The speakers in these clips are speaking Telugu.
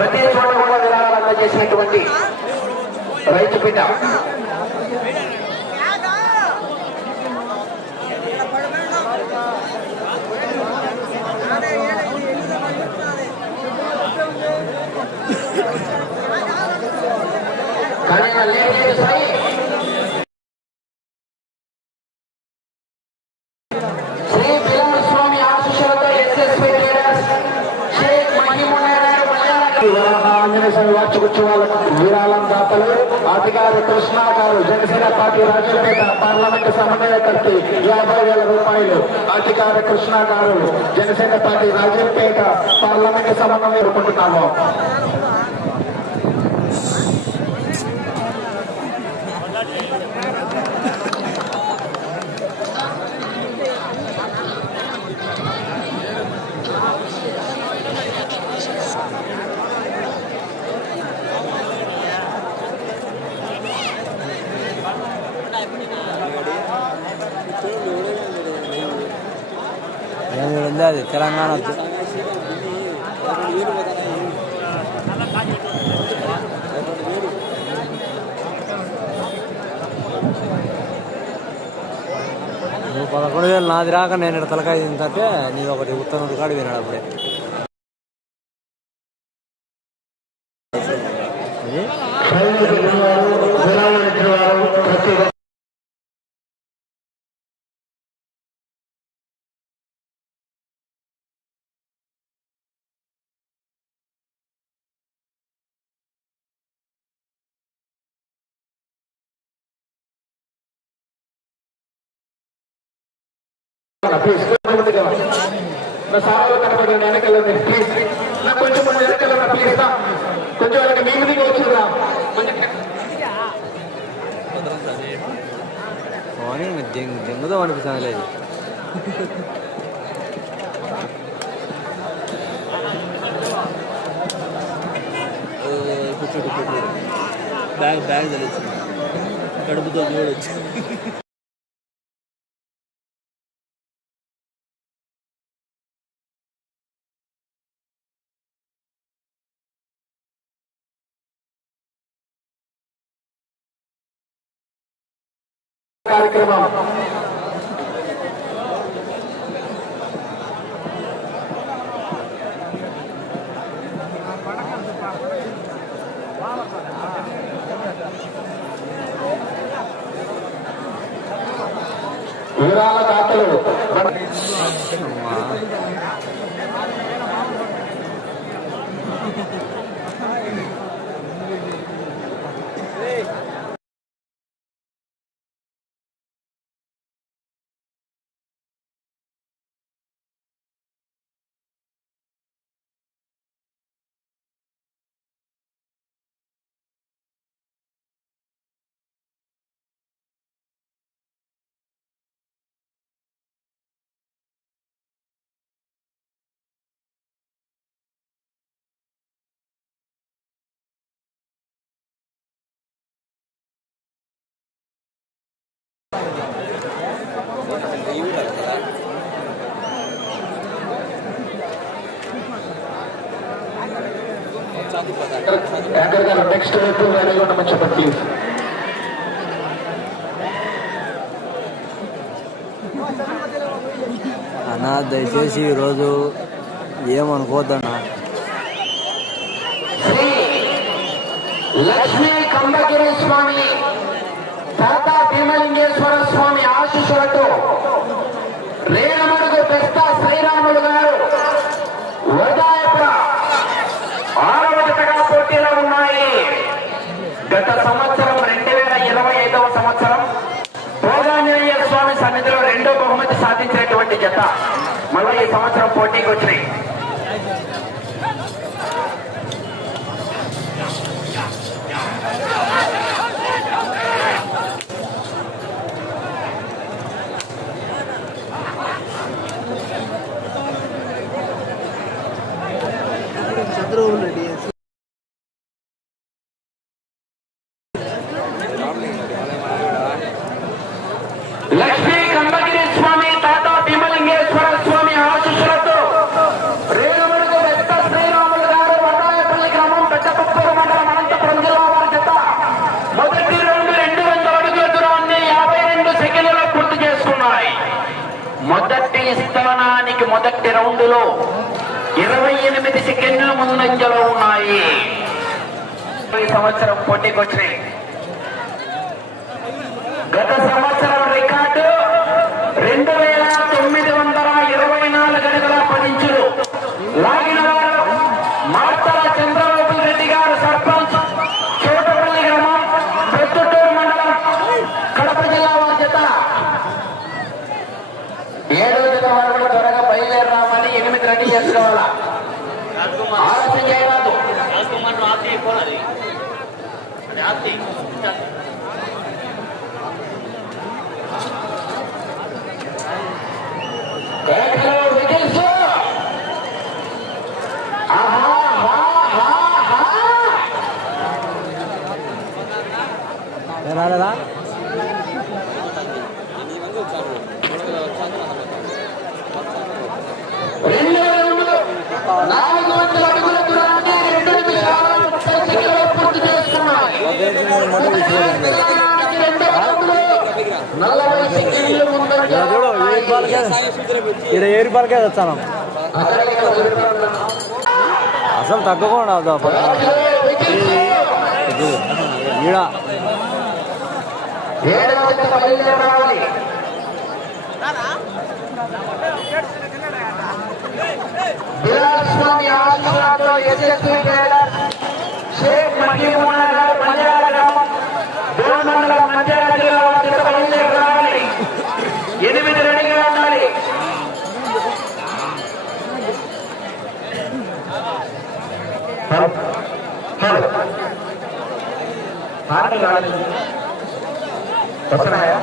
ప్రతి చోట కూడా విరాళాలు అందజేసినటువంటి రైతు బిడ్డ. కానీ లేడీ సాయి యాభై వేల రూపాయలు. అధికార కృష్ణ గారు జనసేన పార్టీ రాజంపేట పార్లమెంట్ సమన్వయం అనుకుంటున్నాము ఏమి అది తెలంగాణ వద్దు. నువ్వు పదకొండు వేలు నాది రాక నేను తలకాయ తింటే నీది ఒకటి ఉత్తరం కాడు వినాడు అప్పుడే ప్లీజ్ నా సారాలు కనపడండి వెనకెళ్ళండి ప్లీజ్ నాకు కొంచెం కొంచెం వెనకెళ్ళరా ప్లీజ్ రా. కొంచెం వెనక మీ మీదకి వచ్చిందిరా కొంచెం పోనీ దెంగ దెంగదో అనిపిస్తుంది లేదు బ్యాగ్ బ్యాగ్ తెలియచ్చు కడుపుతో చూడొచ్చు కార్యక్రమం. విరాళ దాతలు. నెక్స్ట్ వైపు చెప్పండి ప్లీజ్ అన్న దయచేసి ఈరోజు ఏమనుకోవద్దన్నా. శ్రీ లక్ష్మీ కంబగిరి స్వామి తాత భీమలింగేశ్వర స్వామి ఆశీస్సులతో రేణమడుగు పెస్త శ్రీరాములు గారు. వదాయపుర ఆరవ జతగా పోటీలో ఉన్నాయి. గత సంవత్సరం రెండు వేల ఇరవై ఐదవ సంవత్సరం భోగాంజనేయ స్వామి సన్నిధిలో రెండో బహుమతి సాధించినటువంటి జత. మళ్ళీ ఈ సంవత్సరం పోటీకి వచ్చినాయి చంద్రబాబు రెడ్డి లక్ష్మీ కంబగిరి స్వామి తాత భీమలింగేశ్వర స్వామి ఆశీస్సులతో స్థానానికి మొదటి రౌండ్లో ఇరవై ఎనిమిది సెకండ్లు ముందంజలో ఉన్నాయి ఈ పోటీకి వచ్చినాయి గత సంవత్సరం రికార్డు రెండు వేల తొమ్మిది వందల ఇరవై నాలుగు అడుగుల పదించులు లాగిన వారు మార్తల చంద్రబాబు రెడ్డి గారు సర్పంచ్ చోటపల్లి గ్రామం ప్రొద్దుటూరు మండలం కడప జిల్లా వారి జత ఏడవ జత వరకు త్వరగా బయలుదేరామని ఎనిమిది రెడీ చేసుకోవాలా ఆలస్యం చేయరాదు కేకలు విజిల్స్ ఆహా హా హా హా నేను రాలేదా రెండు రౌండ్లు నాలుగు వందల అడుగుల దూరాన్ని రెండు నిమిషాల ముప్పై సెకండ్లు పూర్తి చేసుకున్నాయి రెండు రౌండ్లు నలభై సెకండ్లు ముందంజలో చూడు ఏడు రాలేదా? ఇక్కడ ఏడు బాలకే వచ్చాను అసలు తగ్గకుండా ఈడ ఏడవ జత బయలుదేరాలి బిలాల్ స్వామి ఆశీర్వాదంతో యశస్వి టైలర్ షేక్ గారు గ్రామం జిల్లా ఎనిమిది రెడీగా ఉండాలి పాటలు రాలేదు వస్తున్నాయా?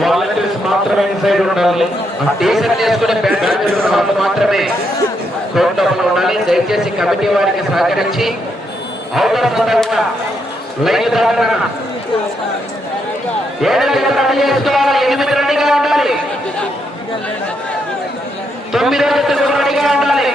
వాలంటీర్స్ మాత్రమే ఇన్సైడ్ ఉండాలి. ప్యాంట్ వేసుకున్న వాళ్ళు మాత్రమే. కోర్టు లోపల ఉండాలి. దయచేసి కమిటీ వారికి సహకరించి సందర్భంగా లైన్ దాటన? ఏడు గంటల చేసుకోవాలి ఎనిమిది రెడీగా ఉండాలి తొమ్మిది గంటలు రెడీగా ఉండాలి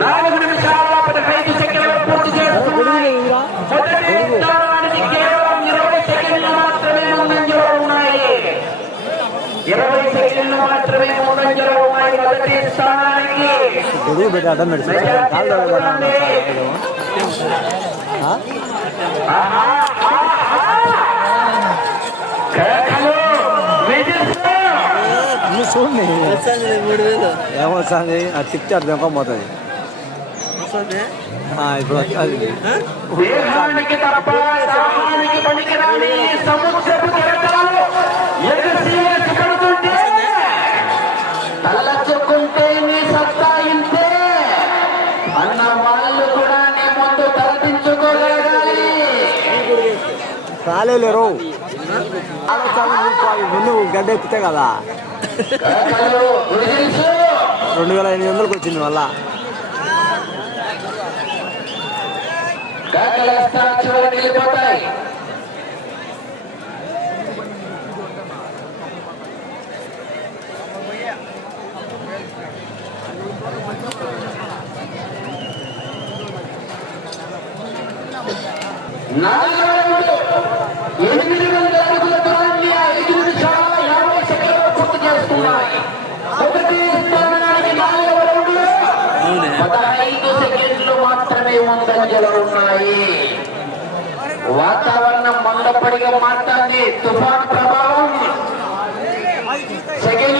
నాలుగు నిమిషాల పదహైదు సెకండ్లు పూర్తి చేస్తున్నాయి మొదటి స్థానానికి కేవలం ఇరవై సెకండ్లు మాత్రమే ముందంజలో ఉన్నాయి ఇరవై సెకండ్లు మాత్రమే ముందంజలో ఉన్నాయి మొదటి స్థానానికి. చూడండి. ఏమొస్తుంది అది తిప్పితే అర్థం పోతుంది. ఇప్పుడు సముద్రపు అన్న వాళ్ళు కూడా నీ ముందు తలపించుకోగలగాలి. రాలేరు ముందు గడ్డ ఎక్కితే కదా. రెండు వేల ఎనిమిది వందలకు వచ్చింది మళ్ళా. కేకలు ఎనిమిది వందల అడుగుల దూరాన్ని ఐదు నిమిషాల యాభై సెకండ్లు పూర్తి చేస్తున్నాయి స్థానానికి నాలుగవ రౌండ్లో పదహైదు సెకండ్లు మాత్రమే ముందంజలో ఉన్నాయి వాతావరణం మందపడిగా మాట్లాడి తుఫాన్ ప్రభావం. సెకండ్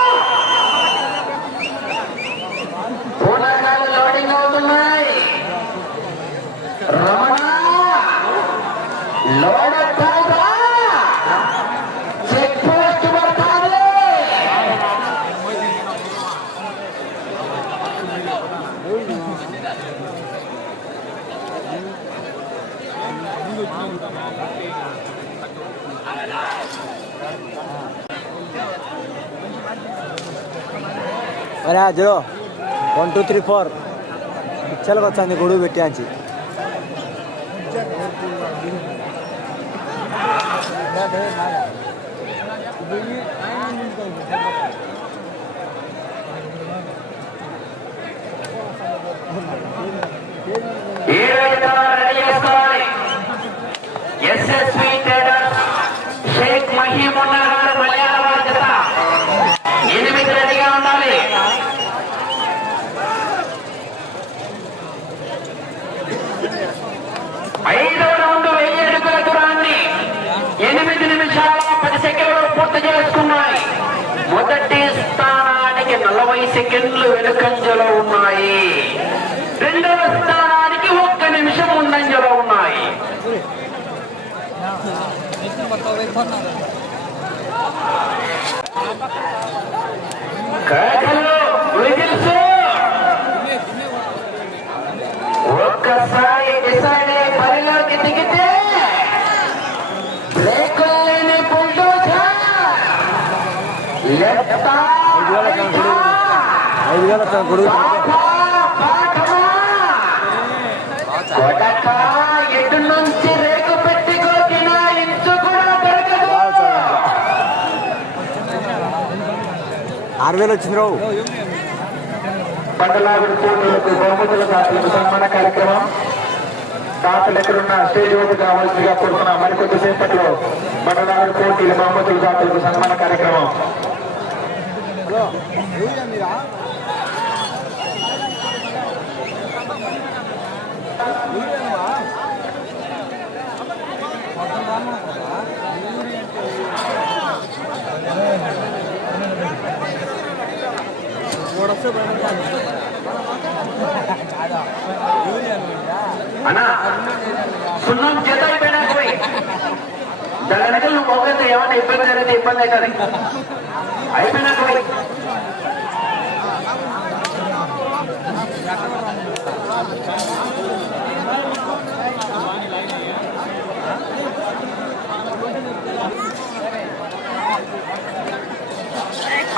కేరింతలు కొట్టాలా అరే zero one two three four పిచ్చలకు వచ్చింది గొడుగు పెట్టాంచి ఏడు విత్తనాలు రెడీ చేసుకోవాలి ఎస్ఎస్వి ఒక్కసారి బరిలోకి దిగితే లెఫ్ట్ ఐదు వేల కొడక ఆరు వేలు వచ్చింది రావు. బండలాగుడు బహుమతుల సన్మాన కార్యక్రమం. దాతలు ఎక్కడున్న స్టేజ్ వద్ద కావాల్సిందిగా కోరుతున్నా. మరికొద్ది సేపట్లో బహుమతుల దాతలకు సన్మాన కార్యక్రమం. అన్నా సున్నం చేత అయిపోయినా పోయి దాని వెనక నువ్వు ఒకరితో ఏమైనా ఇబ్బంది జరిగితే ఇబ్బంది అవుతుంది అయిపోయినా పోయి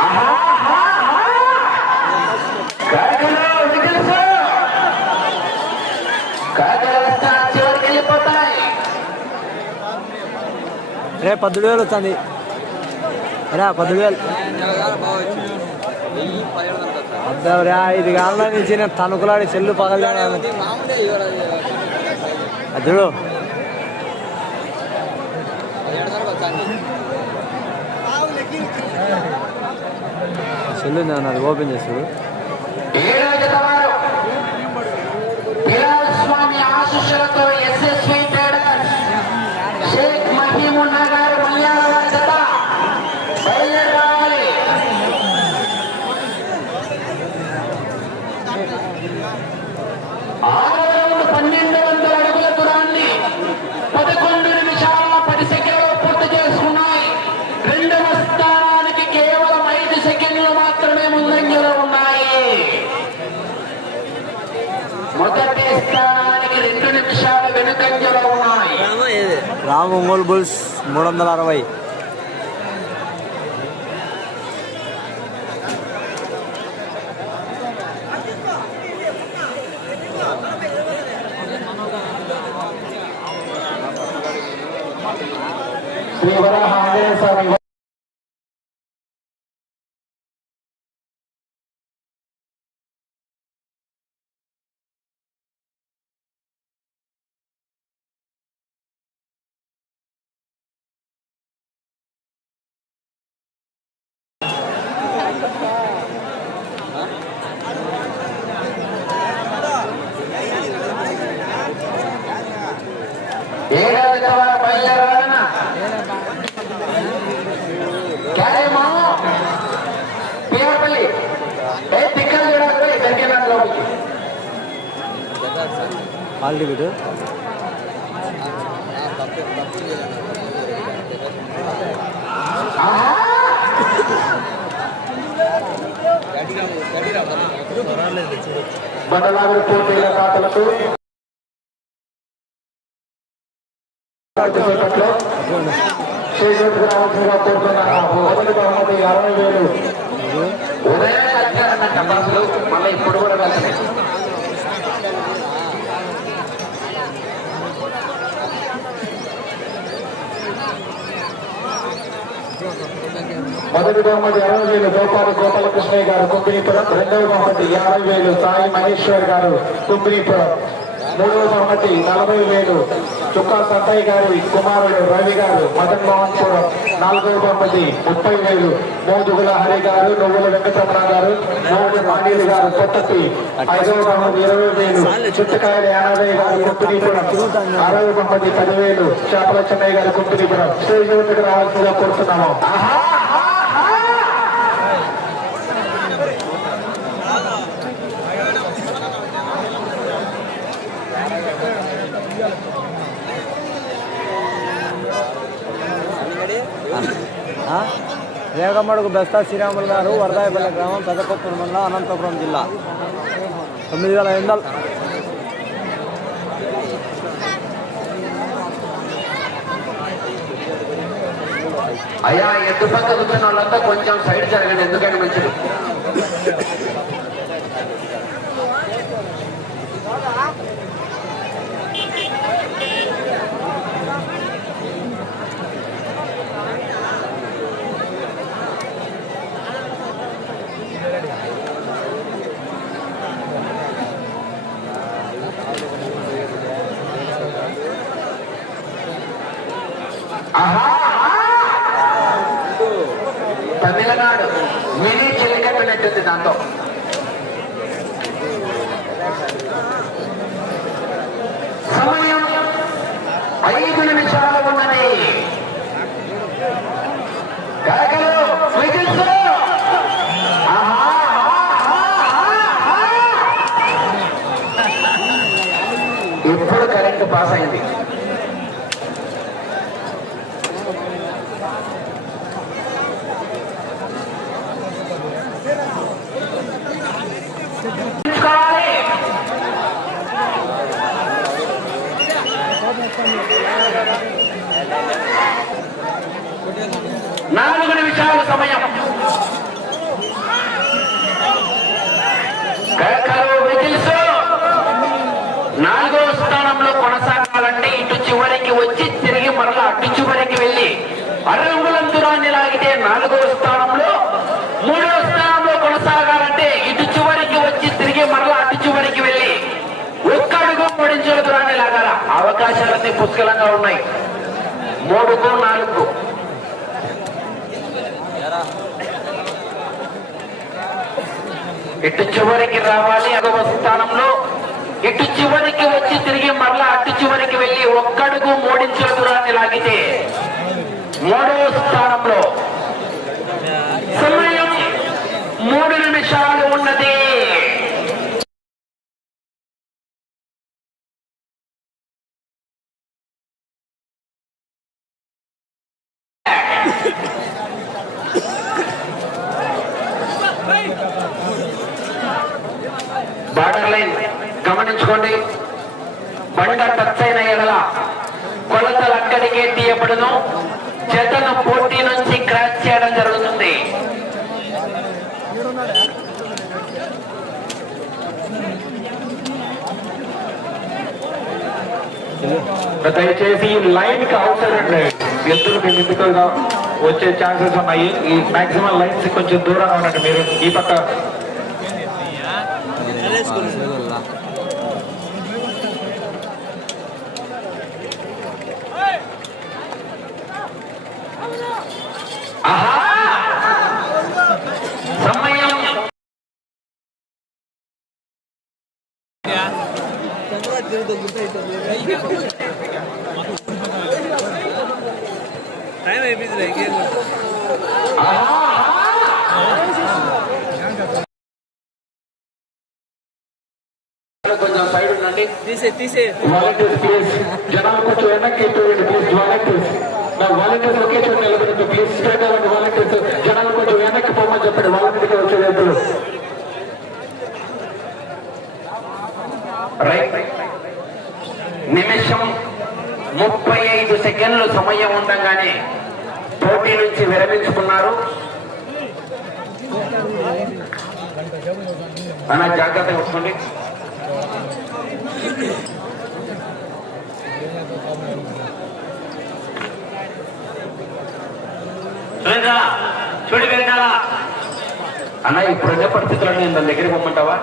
ఆహా, ఆహా, ఆహా. రే పద్దెనిమిది వేలు వస్తుంది రా పద్దెనిమిది వేలు అద్దవరా ఇది కాలంలో నుంచి నేను తణుకులాడి చెల్లు పగలే అదుడు చెల్లు నేను అది ఓపెన్ చేస్తాడు ఆరవ పన్నెండు వందల అడుగుల దూరాన్ని పదకొండు నిమిషాల పది సెకండ్లు పూర్తి చేసుకున్నాయి. రెండవ స్థానానికి కేవలం ఐదు సెకండ్లు మాత్రమే ముందంజలో ఉన్నాయి. మొదటి స్థానానికి రెండు నిమిషాలు వెనుకంజలో ఉన్నాయి. రామ్ ఒంగోలు బుల్స్ మూడు వందల అరవై. श्री वराह स्वामी హాల్ టికెట్ పోటీల కోరుతున్నాను మొదటి బహుమతి అరవై వేలు ఉదయం వచ్చారన్నట్ట బస్సులు మళ్ళీ ఇప్పుడు కూడా వెళ్తున్నాయి మొదటి బహుమతి అరవై వేలు గోపాల గోపాలకృష్ణయ్య గారు కుంపినీపురం రెండవ బహుమతి యాభై వేలు సాయి మహేశ్వర్ గారు కుంపినీపురం మూడవ బహుమతి నలభై వేలు చుక్కా సత్తయ్య గారి కుమారుడు రవి గారు మదన్ మోహన్పురం నాలుగవ బహుమతి ముప్పై వేలు మోదుగుల హరి గారు నువ్వుల వెంకటరమణ గారు మోడు మాడీలు గారు కొత్తపి. ఐదవ బహుమతి ఇరవై వేలు చుట్టకాయల యానదయ్య గారు కుంపినీపురం అరవై బహుమతి పదివేలు చేపల చెన్నయ్య గారు కుంపినీపురం స్టేజ్ వద్దకు రావాల్సిందిగా కోరుతున్నాము. రేగమడుగు బెస్తా శ్రీరాములు గారు వరదాయపల్లి గ్రామం పెద్దకొప్పూరు మండలం అనంతపురం జిల్లా. తొమ్మిది వేల ఐదు అయ్యా ఎద్దు పక్క కూర్చున్న వాళ్ళంతా కొంచెం సైడ్ జరగండి ఎందుకంటే మంచిది. తమిళనాడు మినీ చిలిక పెట్టింది దాంతో. సమయం ఐదు నిమిషాలు ఉన్నది. కరకలు విజిల్స్. ఇప్పుడు కరెంటు పాస్ అయింది? అవకాశాలన్నీ పుష్కలంగా ఉన్నాయి. మూడుకు నాలుగు ఇటు చివరికి రావాలి అదవ స్థానంలో. ఇటు చివరికి వచ్చి తిరిగి మరలా అటు చివరికి వెళ్ళి ఒక్కడుగు మూడించుల దూరాన్ని లాగితే మూడవ స్థానంలో. సమయం మూడు నిమిషాలు ఉన్నది. తీయబడును జతను పోటీ నుంచి క్రాచ్ చేయడం జరుగుతుంది. దయచేసి ఈ లైన్కి అవసరం అండి ఎద్దులకు ముందుగా వచ్చే ఛాన్సెస్ ఉన్నాయి? ఈ మాక్సిమం లైన్స్ కొంచెం దూరంగా ఉండండి. మీరు ఈ పక్క చంద్ర తిరుగుతూ గుర్తవుతుంది టైం అయిపోయింది ఇంకేం కొంచెం సైడ్ ఉండండి తీసే తీసే వాలంటీర్స్ ప్లీజ్ జనాలు కొంచెం వెనక్కి చూడండి ప్లీజ్ వాలంటీర్స్ నా వాలంటీర్స్ ఒకే చోట నిలబడి ప్లీజ్ స్ట్రైట్ అవ్వండి వాలంటీర్స్ జనాలు కొంచెం వెనక్కి పోమని చెప్పండి వాలంటీర్కి వచ్చే వ్యక్తులు నిమిషం ముప్పై ఐదు సెకండ్లు సమయం ఉండగానే పోటీ నుంచి విరమించుకున్నారు. అన్న జాగ్రత్తగా వస్తుంది చూడు వెళ్తారా అన్న ఇప్పుడున్న పరిస్థితుల్లో నేను దాని దగ్గరికి పొమ్మంటావా?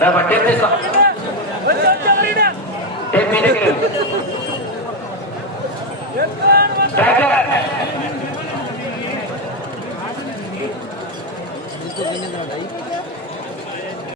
やばい決定した決定できる。大丈夫。